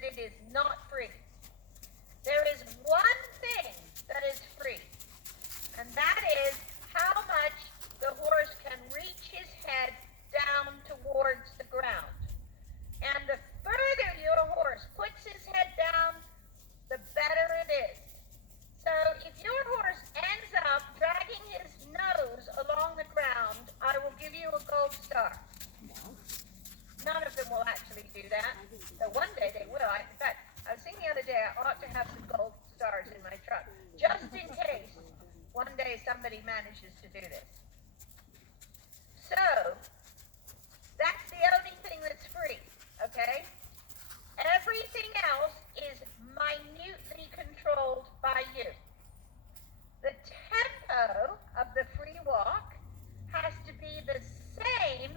that it is not free. There is one thing that is free, and that is how much the horse can reach his head down towards the ground. And the further your horse puts his head down, the better it is. So if your horse ends up dragging his nose along the ground, I will give you a gold star. None of them will actually do that. So one day they will. In fact, I was thinking the other day I ought to have some gold stars in my truck, just in case one day somebody manages to do this. So that's the only thing that's free, okay? Everything else is minutely controlled by you. The tempo of the free walk has to be the same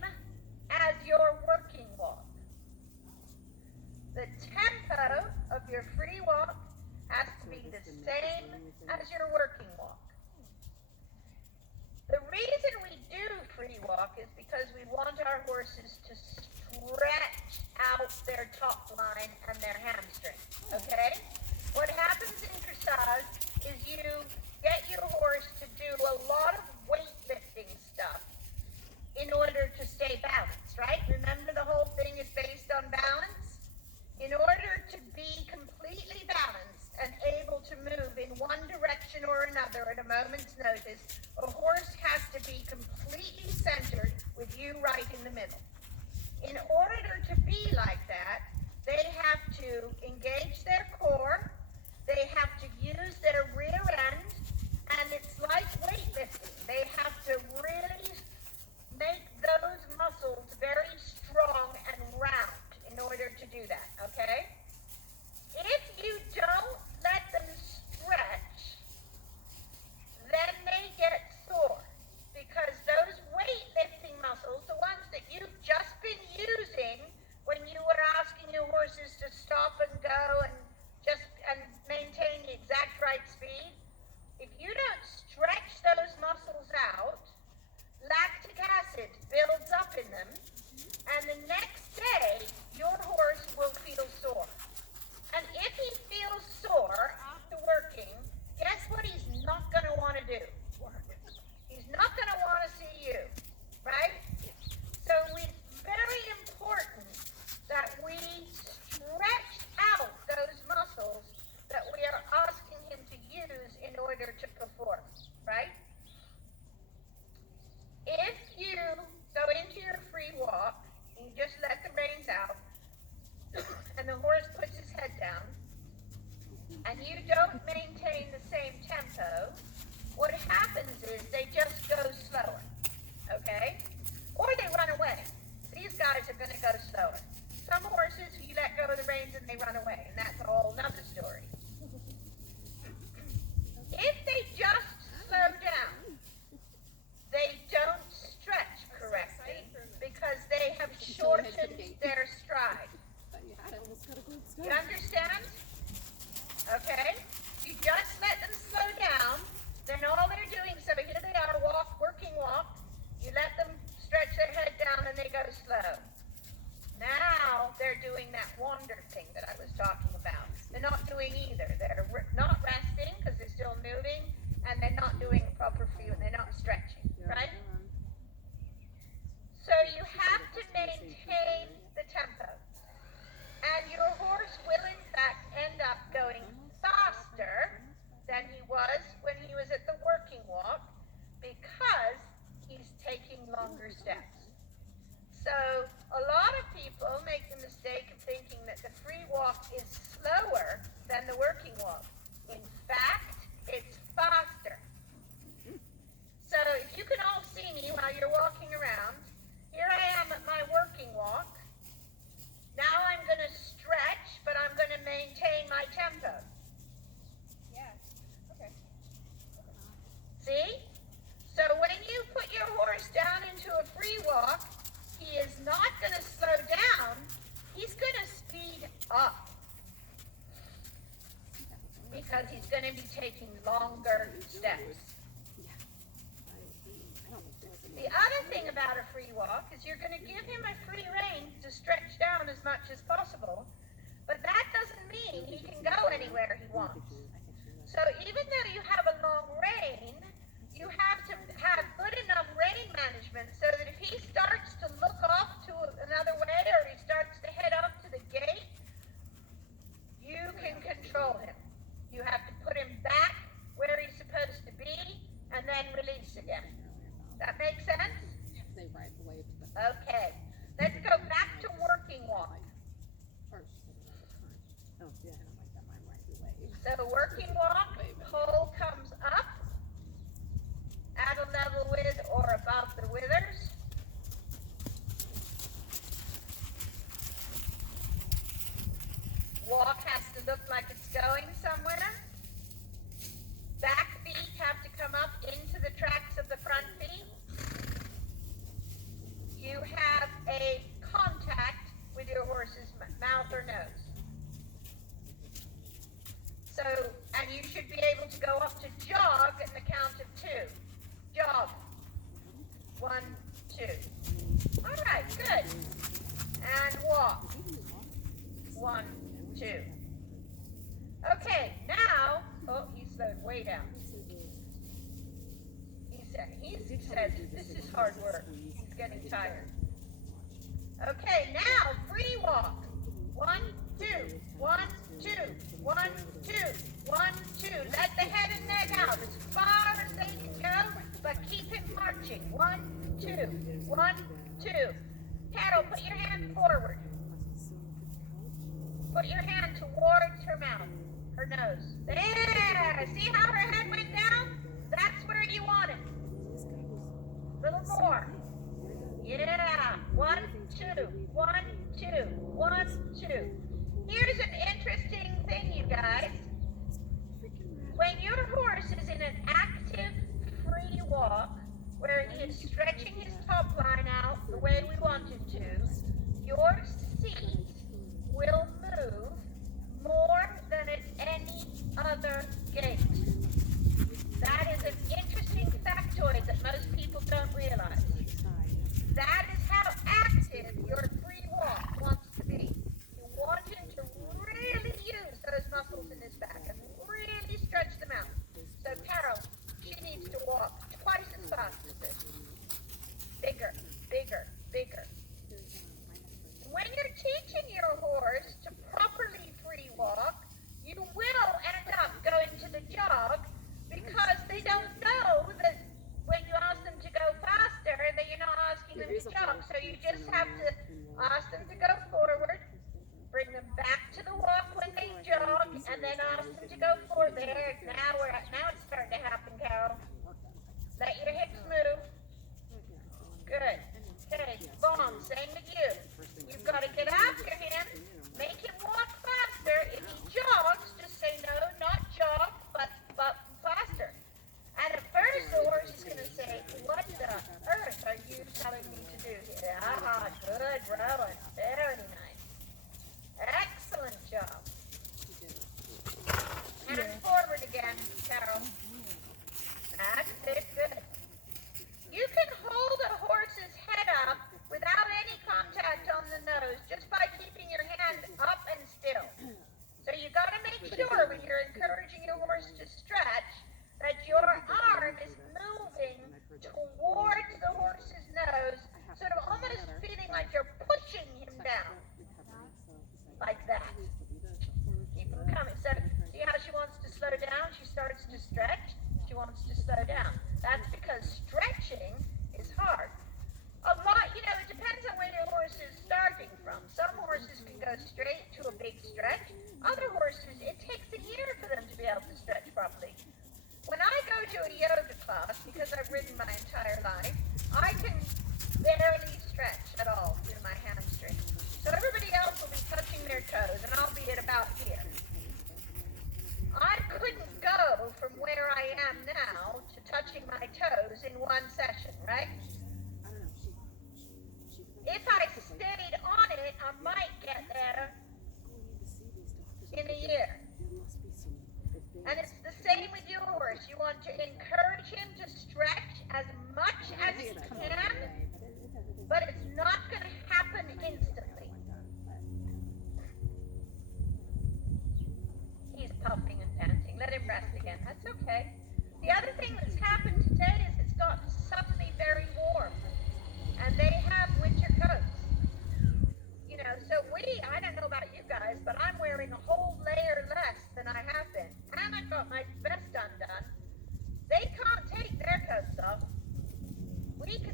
as your working walk. The tempo of your free walk has to be the same as your working walk. The reason we do free walk is because we want our horses to stretch out their top line and their hamstring, okay? What happens in dressage is you get your horse to do a lot of weightlifting stuff in order to stay balanced, right? Remember, the whole thing is based on balance? In order to be completely balanced and able to move in one direction or another at a moment's notice, a horse has to be completely centered with you right in the middle. In order to be like that, they have to engage their core, they have to use their rear end, and it's like weightlifting. They have to really make those muscles very strong and round in order to do that, okay? If you don't let them stretch, then they get sore, because those weightlifting muscles, the ones that you've just been using when you were asking your horses to stop and go and maintain the exact right speed, if you don't stretch those muscles out, lactic acid builds up in them, and the next day your horse will feel sore. And if he feels sore after working, guess what he's not going to want to do? He's not going to want to see you, right? So it's very important that we stretch out those muscles that we are asking him to use in order to perform, right? If you go into your free walk, and you just let the reins out, and the horse puts his head down, and you don't maintain the same tempo, what happens is they just go slower, okay? Or they run away. These guys are going to go slower. Some horses, you let go of the reins and they run away, and that's a whole nother story. If they just slow down, they don't stretch correctly because they have shortened their stride. You understand? Okay? You just let them slow down, then all they're doing, so here they are, working walk, you let them stretch their head down and they go slow. Now they're doing that wander thing that I was talking about. They're not doing either. They're not resting because they're still moving, and they're not doing a proper feel, and they're not stretching, right? So you have to maintain the tempo. And your horse will in fact end up going faster than he was when he was at the working walk because he's taking longer steps. So a lot of people make the mistake of thinking that the free walk is slower than the working walk. In fact, it's faster. So if you can all see me while you're walking around, here I am at my working walk. Now I'm going to stretch, but I'm going to maintain my tempo. Yes. Okay. See? So when you put your horse down into a free walk, he is not going to slow down. He's going to speed up because he's going to be taking longer steps. The other thing about a free walk is you're going to give him a free rein to stretch down as much as possible, but that mean he can go anywhere he wants. So even though you have a long rein, you have to have good enough rein management so that if he starts to look off to another way or he starts to head up to the gate, you can control him. You have to put him back where he's supposed to be and then release again. That make sense? They ride the wave to the Okay. Let's go back to working walk. first. Oh, yeah, I don't like that. Mine rides the wave. So working walk, pole comes up at a level with or above the withers. Walk has to look like it's going somewhere. Back feet have to come up into the tracks of the front feet. You have a contact with your horse's mouth or nose. So, and you should be able to go up to jog in the count of 2. Jog. 1, 2. All right, good. And walk. 1, 2. Okay, now, oh, he slowed way down. He said, this is hard work. He's getting tired. Okay, now, free walk. 1, 2, 1, 2, 1, 2, 1, 2. Let the head and neck out as far as they can go, but keep him marching. 1, 2, 1, 2. Cattle, put your hand forward. Put your hand towards her mouth, her nose. There! See how her head went down? That's where you want it. A little more. Yeah. 1, 2, 1, 2, 1, 2. Here's an interesting thing, you guys. When your horse is in an active free walk, where he is stretching his top line out the way we want him to, your seat will move more than at any other gait. That is an interesting factoid that most people don't realize. That is how active your free walk wants to be. You want him to really use those muscles in his back and really stretch them out. So Carol, she needs to walk twice as fast as this. Bigger, bigger, bigger. When you're teaching your horse to properly free walk, you will end up going to the jog because they don't know that when you ask them to go faster, that you're not asking them to jog. So you just have to ask them to go forward, bring them back to the walk when they jog, and then ask them to go forward. There, now it's starting to happen, Carol. Let your hips move. Good. Okay, Vaughn, same with you. You've got to get after him, make him walk faster. If he jogs, just say no, not jog, but faster. And at first the horse is going to say, what the earth are you telling me to do here? Ah, good, Rowan. Very nice. Excellent job. And forward again, Carol. That's it, good. You can hold a horse's head up without any contact on the nose just by keeping your hand up and still. So you got to make sure when you're encouraging your horse to stretch that your arm is moving towards the horse's nose, sort of almost feeling like you're pushing him down. Like that. Keep him coming. So see how she wants to slow down? She starts to stretch. She wants to slow down. That's because stretching is hard. A lot, it depends on where your horse is starting from. Some horses can go straight to a big stretch. Other horses, it takes a year for them to be able to stretch properly. When I go to a yoga class, because I've ridden my entire life, I can barely stretch at all through my hamstring. So everybody else will be touching their toes, and I'll be at about here. I couldn't go from where I am now to touching my toes in one session, right? If I stayed on it, I might get there in a year. And it's the same with yours. You want to encourage him to stretch as much as he can, but it's not going to happen instantly.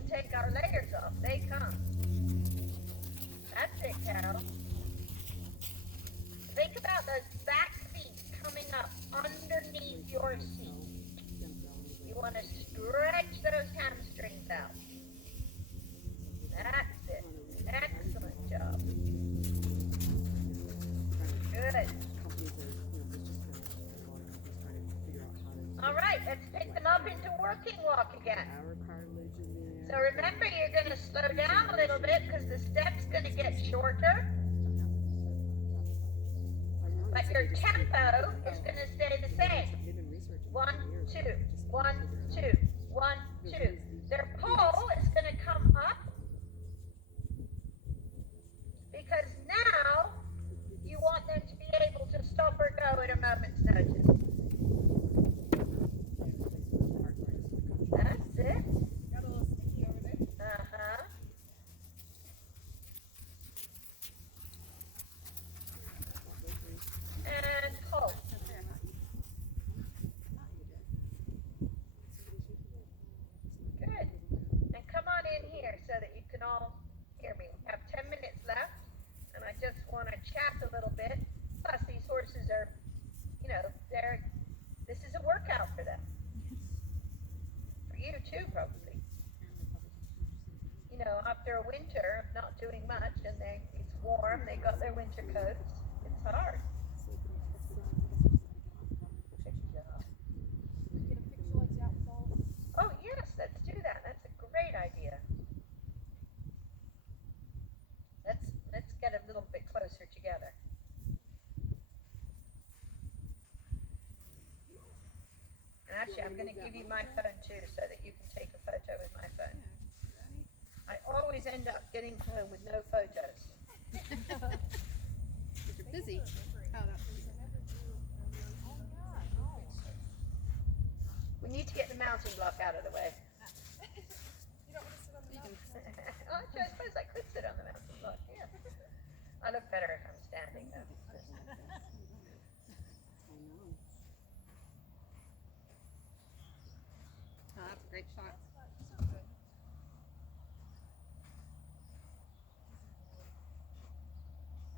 take our layers off, they come. That's it, Carol. Think about those back feet coming up underneath your seat. You want to stretch those hamstrings out. That's it. Excellent job. Good. All right, let's pick them up into working walk again. So remember, you're going to slow down a little bit because the step's going to get shorter. But your tempo is going to stay the same. 1, 2, 1, 2, 1, 2. Their pole is going to come up because now you want them to be able to stop or go at a moment's notice. That's it. Got a little sticky over there. Uh-huh. And pull. Good. And come on in here so that you can all hear me. We have 10 minutes left, and I just want to chat a little bit. Plus, these horses are, this is a workout for them. For you too, probably. After a winter of not doing much, and it's warm, they got their winter coats. It's hard. Good job. Get a picture like that with all. Oh yes, let's do that. That's a great idea. Let's get a little bit closer together. And actually, I'm going to give you my phone too, so that you can take a photo with my phone. I always end up getting home with no photos. You're busy. Oh, that's busy. We need to get the mounting block out of the way. You don't want to sit on the mountain. Oh, actually, I suppose I could sit on the mounting block. Yeah. I look better if I'm standing, though. Oh, that's a great shot.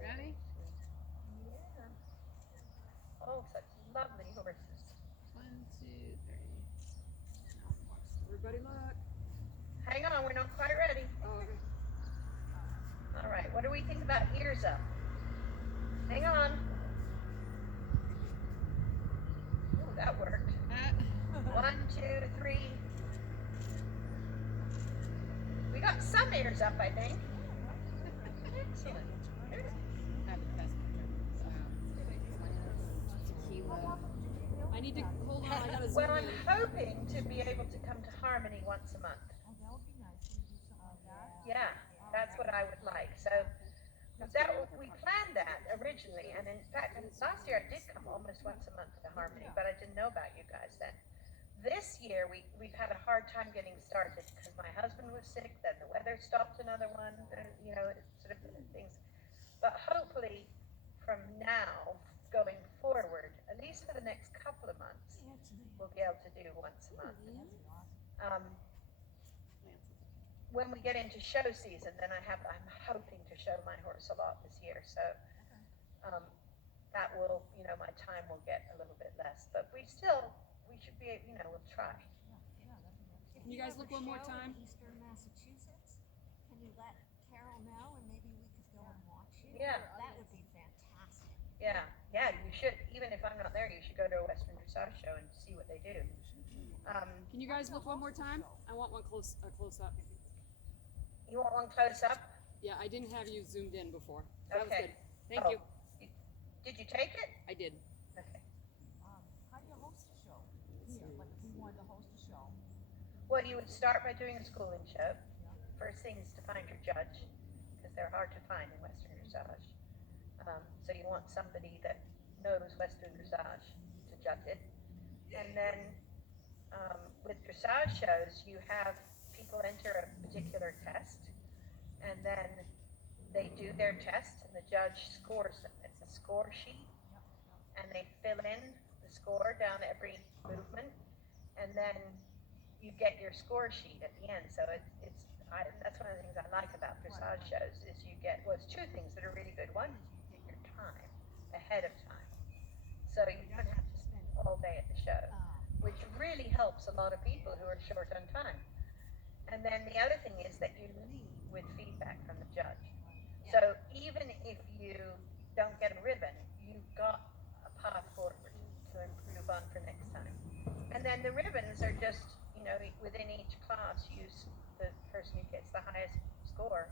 Ready? Yeah. Oh, such lovely horses. 1, 2, 3. Everybody look. Hang on, we're not quite ready. Oh, okay. All right, what do we think about ears up? Hang on. Ooh, that worked. 1, 2, 3. We got some ears up, I think. Excellent. Good. Tequila. I need to hold on. I gotta zoom Well, I'm in. hoping to be able to come to Harmony once a month. That would be nice. Can you do something like that? Yeah, that's what I would like. So we planned that originally, and in fact, last year I did come almost once a month to Harmony, but I didn't know about you guys then. This year we've had a hard time getting started because my husband was sick, then the weather stopped another one, it's sort of things. But hopefully from now going forward, at least for the next couple of months, we'll be able to do once a month. When we get into show season, then I'm hoping to show my horse a lot this year, so that will, my time will get a little bit less, but we should be, we'll try. Can you guys look one more time? Eastern Massachusetts, can you let Carol know and maybe we could go and watch you? Yeah. That would be fantastic. Yeah, you should, even if I'm not there, you should go to a Western Dressage show and see what they do. Can you guys look one more time? I want one close up. You want one close up? Yeah, I didn't have you zoomed in before. That was Okay. good. Thank you. Did you take it? I did. Okay. How do you host a show? Here, like if we wanted to host a show. Well, you would start by doing a schooling show. First thing is to find your judge, because they're hard to find in Western Dressage. So you want somebody that knows Western Dressage to judge it. And then with dressage shows, you have people enter a particular test, and then they do their test, and the judge scores them. It's a score sheet, and they fill in the score down every movement, and then you get your score sheet at the end. So that's one of the things I like about dressage shows is you get, well, it's two things that are really good. One is you get your time ahead of time. So you don't have to spend all day at the show, which really helps a lot of people who are short on time. And then the other thing is that you leave with feedback from the judge. So even if you don't get a ribbon, you've got a path forward to improve on for next time. And then the ribbons are just, within each class, the person who gets the highest score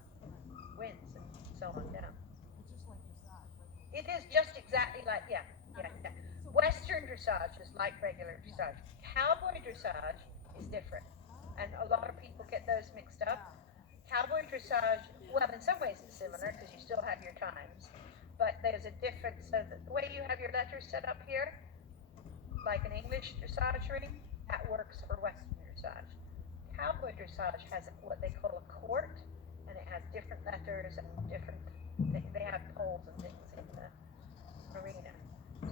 wins and so on down. It's just like dressage, right? It is just exactly like, yeah. Western dressage is like regular dressage. Cowboy dressage is different. And a lot of people get those mixed up. Cowboy dressage, well, in some ways it's similar because you still have your times, but there's a difference. So the way you have your letters set up here, like an English dressage ring, that works for Western dressage. Cowboy dressage has what they call a court, and it has different letters and different, they have poles and things in the arena.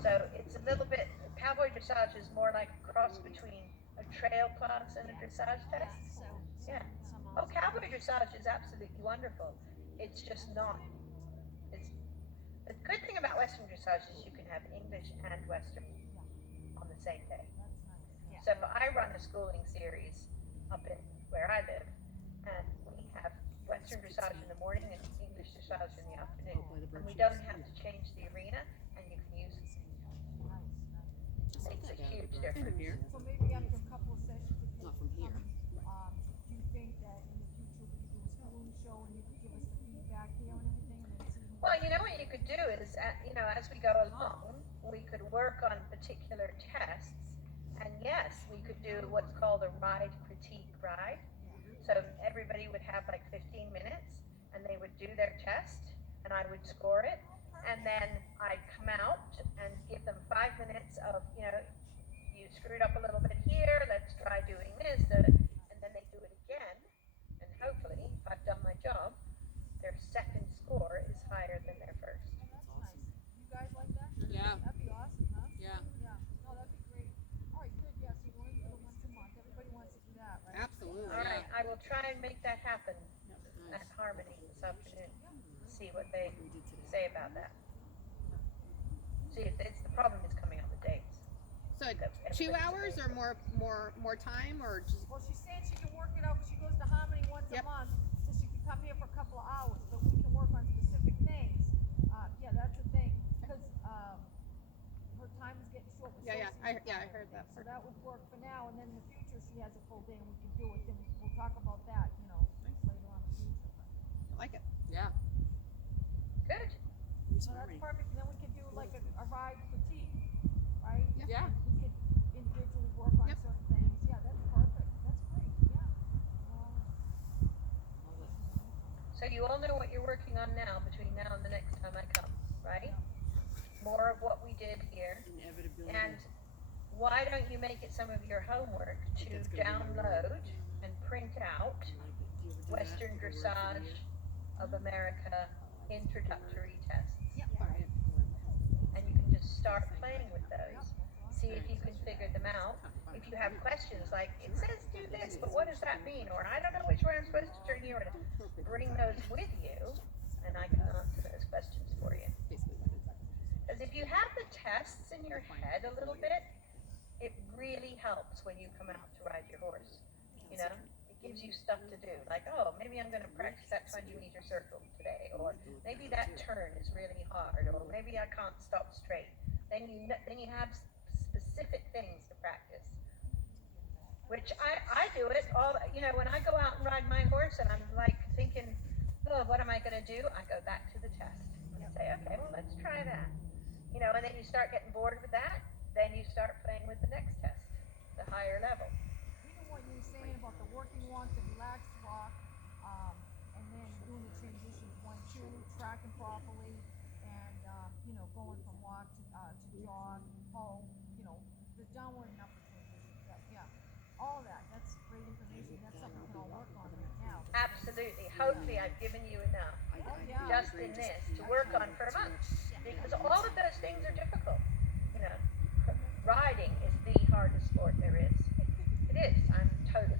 So it's a little bit, cowboy dressage is more like a cross between a trail class and a dressage test. Yeah. Oh, cowboy dressage is absolutely wonderful. It's just not. The good thing about Western dressage is you can have English and Western on the same day. So I run a schooling series up in where I live, and we have Western dressage in the morning and English dressage in the afternoon. And we don't have to change the arena, and you can use it. Makes a huge difference. So maybe after a couple of sessions, if Not from here. do you think that in the future we could do a schooling show and you could give us the feedback here and everything, and then see? Well, what you could do is, as we go along, we could work on particular tests, and yes, we could do what's called a ride critique ride. So everybody would have like 15 minutes, and they would do their test, and I would score it, and then I'd come out and give them 5 minutes of, you screwed up a little bit here, let's try doing this, and then they do it again, and hopefully, if I've done my job, their second score is higher than their first. Oh, that's nice. You guys like that? Yeah. That'd be awesome, huh? Yeah. Yeah. No, that'd be great. All right, good. Yeah, so you're only for the once a month. Everybody wants to do that, right? Absolutely. All right, I will try and make that happen Nice. at Harmony this afternoon. See what they say about that. See, it's the problem is coming up with dates. So That 2 everybody's hours or more time or just Well, she's saying she can work it out, but she goes to Harmony once Yep. a month, so she can come here for a couple of hours, but we can work on specific things. Yeah, that's the thing, because, her time is getting short. with Yeah, social I and heard that everything. So part. that would work for now, and then in the future, she has a full day and we can do it, then we'll talk about that, later on in the future. I like it. Yeah. Good. So that's perfect, and then we can do like a ride critique, right? Yeah. We could individually work on Yep. certain things, yeah, that's perfect, that's great, yeah. So you all know what you're working on now between now and the next time I come, right? More of what we did here. Inevitability. And why don't you make it some of your homework to That's gonna be my download and print out Western Dressage of America introductory tests? And you can just start playing with those. See if you can figure them out. If you have questions like, it says do this, but what does that mean? Or I don't know which way I'm supposed to turn here. Bring those with you, and I can answer those questions for you. Because if you have the tests in your head a little bit, it really helps when you come out to ride your horse. It gives you stuff to do. Like, oh, maybe I'm going to practice that 20-meter circle today, or maybe that turn is really hard, or maybe I can't stop straight. Then you have specific things to practice. Which I do it all. When I go out and ride my horse, and I'm like thinking, oh, what am I going to do? I go back to the test and say, okay, well, let's try that. And then you start getting bored with that. Then you start playing with the next test, the higher level. Even what you were saying about the working walk, the relaxed walk, and then doing the transitions, 1, 2, tracking properly, and, going from walk to jog, home, the downward and upward transitions, yeah. All of that, that's great information, that's something we can all work on right now. Absolutely. Hopefully, I've given you enough Oh, yeah. just in this to work on for a month. Because all of those things are difficult. Riding is the hardest sport there is. It is. I'm totally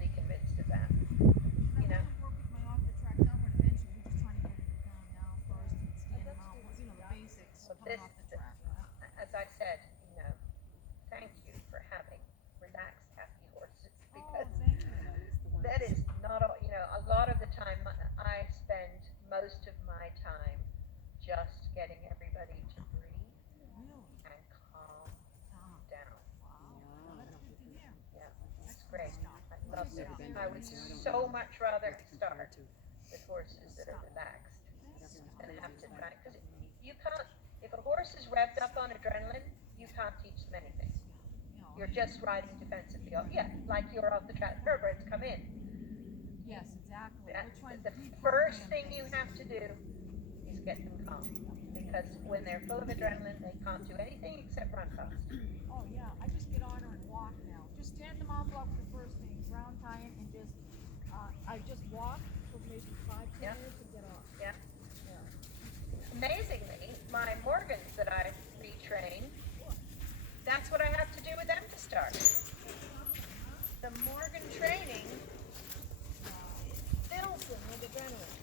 I would so much rather start with horses that are relaxed than have to try, because you can't, if a horse is revved up on adrenaline, you can't teach them anything. You're just riding defensively. Yeah, like you're off the track. Thoroughbreds come in. Yes, exactly. We're trying The to first reprogram thing you things. have to do is get them calm, because when they're full of adrenaline, they can't do anything except run fast. Oh yeah, I just get on her and walk now. Just stand them on block for the first thing, ground tie it, and just, I just walk for maybe 5-10 Yeah. minutes and get off. Yeah. Yeah. Amazingly, my Morgans that I retrain, that's what I have to do with them to start. The Morgan training fills them with adrenaline.